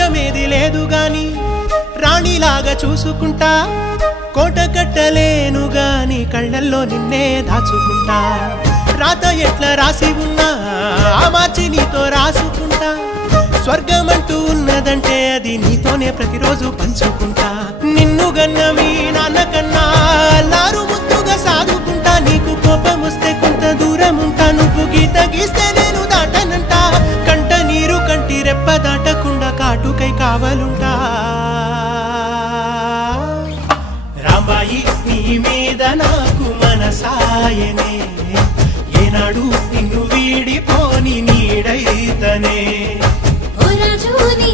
రాజ్యమేది లేదు గాని రాణిలాగా చూసుకుంటా కోట కట్టలేను గాని కళ్ళల్లో నిన్నే దాచుకుంటా రాత ఎట్లా రాసి ఉన్నా మార్చి నీతో రాసుకుంటా స్వర్గమంటూ ఉన్నదంటే అది నీతోనే ప్రతిరోజు పంచుకుంటా నిన్ను గన్న మీ నాన్న కన్నా అల్లారు ముద్దుగా సాదుకుంటా నీకు కోపం వస్తే కొంత దూరం ఉంటా నువ్వు గీత గీస్తే నేను దాటనంట కంట నీరు కంటి రెప్ప దాటకుండా కాటుకై కావలుంటా రాంబాయి నీ మీద నాకు మనసాయనే ఏనాడు నిన్ను వీడిపోని నీడైతనే ఓ రాజు నీ